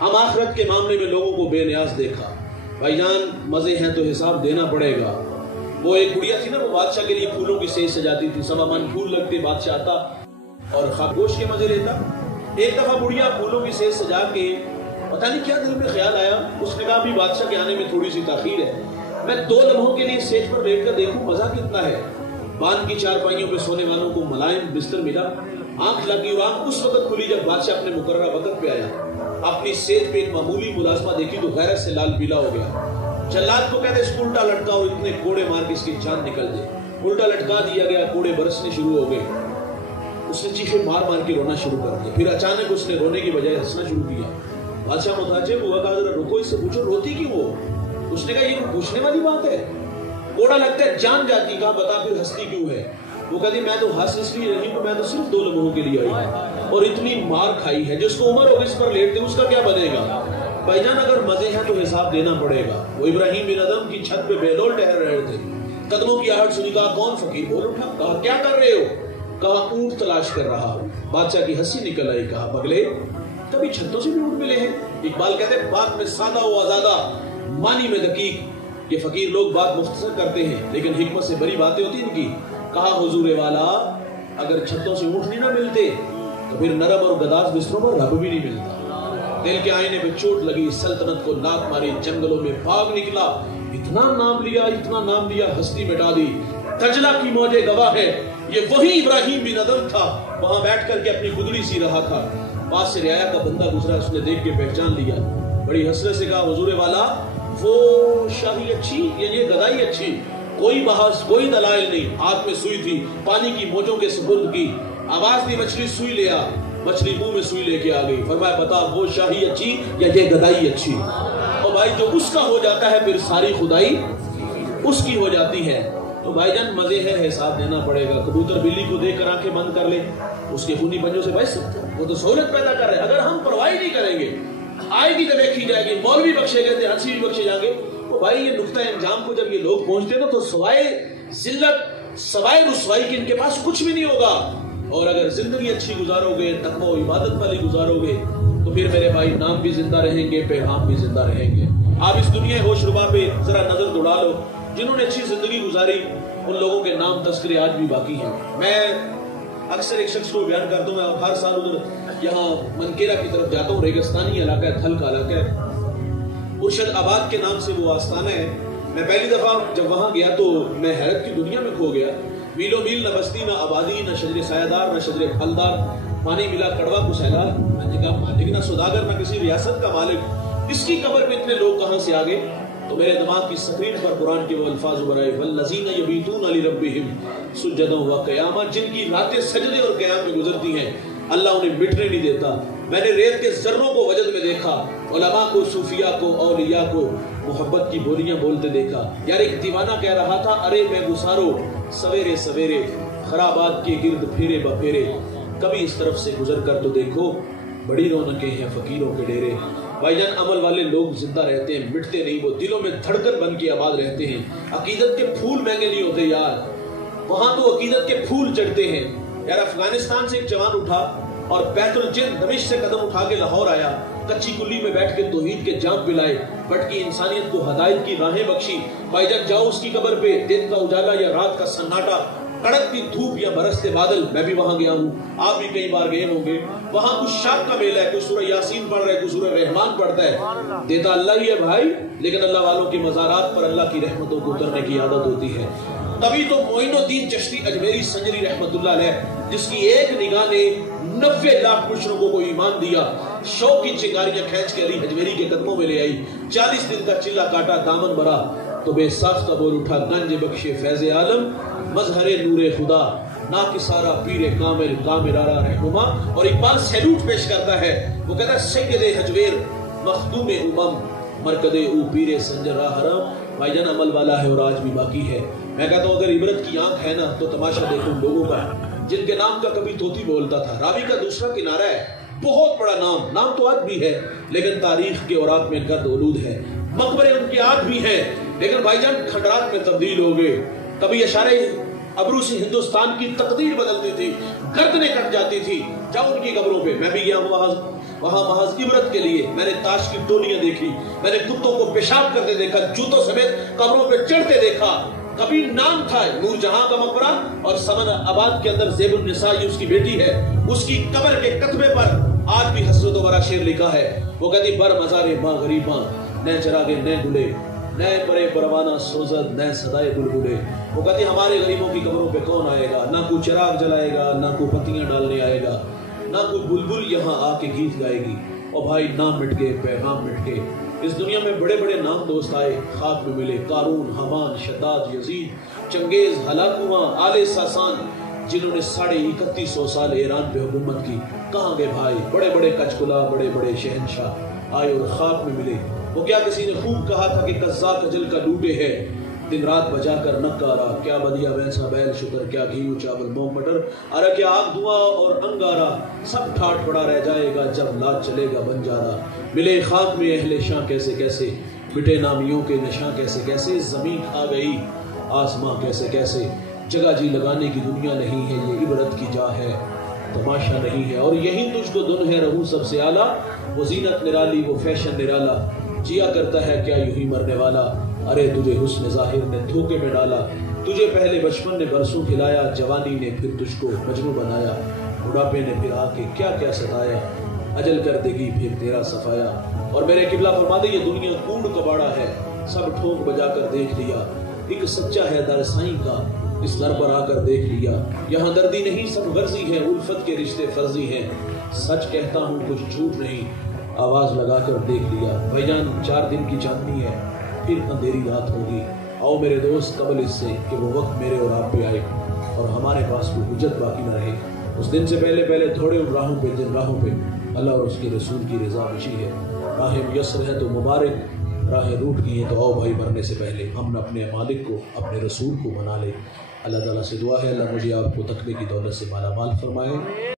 ہم آخرت کے معاملے میں لوگوں کو بے نیاز دیکھا. بھائی جان مزے ہیں تو حساب دینا پڑے گا. وہ ایک گڑیا تھی نا، وہ بادشاہ کے لیے پھولوں کی سیج سجاتی تھی. 1.25 من پھول لگتے، بادشاہ آتا اور خرگوش کے مزے لیتا. ایک دفعہ گڑیا پھولوں کی سیج سجا کے پتہ نہیں کیا دل میں خیال آیا، اس نے کہا ابھی بادشاہ کے آنے میں تھوڑی سی تاخیر ہے، میں 2 لمحوں کے لیے سیج پر بیٹھ کر دیکھوں مزہ کتنا ہے. بان کی چارپائیوں پہ سونے والوں کو ملائم بستر ملا. آنکھ لگی اور آنکھ اس وقت کھلی جب بادشاہ اپنے مقررہ وقت پہ آیا. اپنی سیج پہ ایک معمولی ملازمہ دیکھی تو غیرت سے لال پیلا ہو گیا. جلاد کو کہتے اس کو الٹا لٹکا اور اتنے کوڑے مار کے اس کی جان نکل دے. الٹا لٹکا دیا گیا، کوڑے برسنے شروع ہو گئے. اس نے چیخے مار مار کے رونا شروع کر دیا. پھر اچانک اس نے رونے کی بجائے ہنسنا شروع کیا. بادشاہ متعجب ہوا، کہا ذرا رکو، اس سے پوچھو روتی کیوں ہو. اس نے کہا یہ پوچھنے والی بات ہے، کوڑا لگتا ہے جان جاتی. کہا بتا پھر ہنستی کیوں ہے. وہ کہتی میں تو ہنس اس لیے رہی ہوں، میں تو صرف 2 لمحوں کے لیے آئی اور اتنی مار کھائی ہے. جس کو عمر ہو اس پر لیٹ دے اس کا کیا بنے گا. بھائی جان اگر مزے ہیں تو حساب دینا پڑے گا. وہ ابراہیم بن ادم کی چھت پہ بیلول ٹہر رہے تھے. قدموں کی آہٹ سنی. کہا کون فقیر. بول اٹھا. کہا کیا کر رہے ہو. کہا اونٹ تلاش کر رہا ہوں. بادشاہ کی ہنسی نکل آئی. کہا بگلے کبھی چھتوں سے بھی اونٹ ملے ہیں. اقبال کہتے ہیں بات میں سادہ و آزادہ، معنی میں دقیق. یہ فقیر لوگ بات مختصر کرتے ہیں لیکن حکمت سے بڑی باتیں ہوتی ان کی. کہا حضور والا اگر چھتوں سے اونٹ نہیں نہ ملتے تو پھر نرم اور گداز بستروں پر رب بھی نہیں ملتا. دل کے آئینے پہ چوٹ لگی، سلطنت کو لات ماری، جنگلوں میں بھاگ نکلا. اتنا نام لیا، اتنا نام لیا، ہستی مٹا دی. دجلہ کی موجیں گواہ ہے یہ وہی ابراہیم بن ادم تھا. وہاں بیٹھ کر کے اپنی گدڑی سی رہا تھا. پاس سے رعایا کا بندہ گزرا، اس نے دیکھ کے پہچان لیا. بڑی حسرت سے کہا حضور والا وہ شاہی اچھی یا یہ گدائی اچھی. کوئی بحث، کوئی دلائل نہیں. ہاتھ میں سوئی تھی، پانی کی موجوں کے سپرد کی. آواز دی مچھلی سوئی لے آ. مچھلی منہ میں سوئی لے کے آ گئی. فرمایا بتا وہ شاہی اچھی یا یہ گدائی اچھی. اور بھائی جو اس کا ہو جاتا ہے پھر ساری خدائی اس کی ہو جاتی ہے. تو بھائی جان مزے ہے حساب دینا پڑے گا. کبوتر بلی کو دیکھ کر آنکھیں بند کر لے، اس کے خونی پنجوں سے بچ سکتے ہیں، وہ تو سہولت پیدا کر رہے ہیں. اگر ہم پرواہ نہیں کریں گے آئے گی تو دیکھی جائے گی. مولوی بخشے گئے تھے، ہنسی بھی بخشے جائیں گے. تو بھائی یہ نقطہ انجام کو جب یہ لوگ پہنچتے ہیں نا تو سوائے ذلت، سوائے رسوائی کے ان کے پاس کچھ بھی نہیں ہوگا. اور اگر زندگی اچھی گزارو گے، تقوی و عبادت والی گزارو گے تو پھر میرے بھائی نام بھی زندہ رہیں گے، پیغام بھی زندہ رہیں گے. آپ اس دنیا ہوش ربا پہ ذرا نظر دوڑا لو. جنہوں نے اچھی زندگی گزاری ان لوگوں کے نام تذکرے آج بھی باقی ہیں. میں اکثر ایک شخص کو بیان کرتا ہوں، میں ہر سال ادھر یہاں منکیرا کی طرف جاتا ہوں. ریگستانی علاقہ ہے، تھل کا علاقہ ہے. مرشد آباد کے نام سے وہ آستانہ ہے. میں پہلی دفعہ جب وہاں گیا تو میں حیرت کی دنیا میں کھو گیا. میلوں میل نہ بستی، نہ آبادی، نہ شجر سایہ دار، نہ شجر پھلدار. پانی ملا کڑوا کو سیلاب. میں نے کہا مالک نہ سوداگر نہ کسی ریاست کا مالک، اس کی قبر پہ اتنے لوگ کہاں سے آگے. تو میرے دماغ کی سکرین پر قرآن کے وہ الفاظ ابھر آئے، والذین یبیتون لربہم سجدا و قیاما. جن کی راتیں سجدے اور قیام میں گزرتی ہیں اللہ انہیں مٹنے نہیں دیتا. میں نے ریت کے ذروں کو وجد میں دیکھا، علماء کو، صوفیاء کو، اولیاء کو محبت کی بولیاں بولتے دیکھا. یار ایک دیوانہ کہہ رہا تھا ارے میں گسارو سویرے سویرے خرابات کے گرد پھیرے بپھیرے. کبھی اس طرف سے گزر کر تو دیکھو بڑی رونقیں ہیں فقیروں کے ڈیرے. بھائی جان عمل والے لوگ زندہ رہتے ہیں، مٹتے نہیں. وہ دلوں میں دھڑکن بن کے آباد رہتے ہیں. عقیدت کے پھول مہنگے نہیں ہوتے یار، وہاں تو عقیدت کے پھول چڑھتے ہیں. یار افغانستان سے ایک جوان اٹھا اور بیت الجن دمشق سے قدم اٹھا کے لاہور آیا. کچی کلی میں بیٹھ کے توحید کے جام پلائے، بھٹکی انسانیت کو ہدایت کی راہیں بخشی. بھائی جان جاؤ اس کی قبر پہ، دن کا اجالا یا رات کا سناٹا، کڑکتی دھوپ یا برستے بادل. میں بھی وہاں گیا ہوں، آپ بھی کئی بار گئے ہوں گے. وہاں کچھ شاپ کا میلہ ہے، کوئی سورہ یاسین پڑھ رہا ہے، کوئی سورہ رحمان پڑھتا ہے. دیتا اللہ ہی ہے بھائی، لیکن اللہ والوں کی مزارات پر اللہ کی رحمتوں کو اترنے کی عادت ہوتی ہے. تبھی تو معین الدین چشتی اجمیری سنجری رحمت اللہ علیہ، جس کی ایک نگاہ نے 90 لاکھ مشرکوں کو ایمان دیا، شوق کی چنگاریاں کھینچ کے علی حجویری کے قدموں میں لے آئی. 40 دن کا چلا کاٹا دامن بھرا تو بے ساختہ بول اٹھا گنج بخش فیض عالم مظہر نور خدا نا کسارا پیر کامل کامرارا رہنما. اور اقبال سیلوٹ پیش کرتا ہے، وہ کہتا ہے سید حجویر مخدوم امم مرکد او پیر سنجرا حرام. بھائی جان عمل والا ہے اور آج بھی باقی ہے. میں کہتا ہوں اگر عبرت کی آنکھ ہے نا تو تماشا دیکھو لوگوں کا جن کے نام کا کبھی طوطی بولتا تھا. راوی کا دوسرا کنارہ ہے، بہت بڑا نام تو آج بھی ہے لیکن تاریخ کے اوراق میں گرد آلود ہے. مقبرے ان کے آج بھی ہیں لیکن بھائی جان کھنڈرات میں تبدیل ہو گئے. کبھی اشارے ابرو سے ہندوستان کی تقدیر بدلتی تھی، گردنیں کٹ جاتی تھی۔ جاؤ ان کی قبروں پہ، میں بھی گیا ہوں وہاں محض عبرت کے لیے۔ میں نے تاش کی ٹولیاں دیکھی، میں نے کتوں کو پیشاب کرتے دیکھا، جوتوں سمیت قبروں پہ چڑھتے دیکھا۔ کبھی نام تھا نور جہاں کا مقبرہ، اور سمن آباد کے اندر زیب النساء اس کی بیٹی ہے، اس کی قبر کے کتبے پر آج بھی حسرت و برا شعر لکھا ہے۔ وہ کہتی بر مزار ماں غریباں، نئے چراغے نئے دلے، نئے پرے پروانہ سوزد نئے صدائے بلبلے۔ وہ کہتی ہمارے غریبوں کی قبروں پہ کون آئے گا؟ نہ کوئی چراغ جلائے گا، نہ کوئی پتیاں ڈالنے آئے گا، نہ کوئی بلبل یہاں آ کے گیت گائے گی۔ اور بھائی نام مٹ گئے، پیغام مٹ گئے۔ اس دنیا میں بڑے بڑے نام دوست آئے، خاک میں ملے، قارون، حامان، شداد، یزید، چنگیز، ہلاکواں، آل ساسان، جنہوں نے 3150 سال ایران پہ حکومت کی۔ کہاں گئے بھائی؟ بڑے بڑے کچکلا، بڑے بڑے شہنشاہ آئے اور خاک میں ملے۔ وہ کیا کسی نے خوب کہا تھا کہ قزاق اجل کا ڈوٹے ہے، دن رات بجا کر نکارا، کیا بدیا ویسا بیل شکر، کیا گھی چاول مونگ مٹر، ارے کیا آگ دعا اور انگارا، سب ٹھاٹ پڑا رہ جائے گا جب لاج چلے گا بنجارا۔ ملے خاک میں اہل شاں کیسے کیسے، مٹے نامیوں کے نشاں کیسے کیسے، زمین کھا گئی آسماں کیسے کیسے۔ جگہ جی لگانے کی دنیا نہیں ہے، یہ عبرت کی جا ہے، تماشا نہیں ہے۔ اور یہی تجھ کو دن ہے رہوں سب سے اعلیٰ، وہ زینت نرالی، وہ فیشن نرالا، جیا کرتا ہے کیا یوں ہی مرنے والا۔ ارے تجھے حسن ظاہر نے دھوکے میں ڈالا، تجھے پہلے بچپن نے برسوں کھلایا، جوانی نے پھر تجھ کو مجنوں بنایا، بڑھاپے نے پھر آ کے کیا کیا ستایا، اجل کر دے گی پھر تیرا صفایا۔ اور میرے قبلہ فرما دے یہ دنیا کوڑ کباڑا ہے، سب ٹھوک بجا کر دیکھ لیا، ایک سچا ہے در سائیں کا، اس در پر آ کر دیکھ لیا۔ یہاں دردی نہیں سب غرضی ہے، الفت کے رشتے فرضی ہیں، سچ کہتا ہوں کچھ جھوٹ نہیں، آواز لگا کر دیکھ لیا۔ بھائی جان 4 دن کی چاندنی ہے، پھر اندھیری رات ہوگی۔ آؤ میرے دوست قبل اس سے کہ وہ وقت میرے اور آپ پہ آئے اور ہمارے پاس کوئی حجت باقی نہ رہے۔ اس دن سے پہلے دوڑے ان راہوں پہ، جن راہوں پہ اللہ اور اس کے رسول کی رضا بچی ہے۔ راہ میسر ہے تو مبارک، راہ روٹ کی ہے تو آؤ بھائی مرنے سے پہلے ہم اپنے مالک کو، اپنے رسول کو منا لے۔ اللہ تعالیٰ سے دعا ہے اللہ مجھے آپ کو تقوی کی دولت سے مالا مال فرمائے۔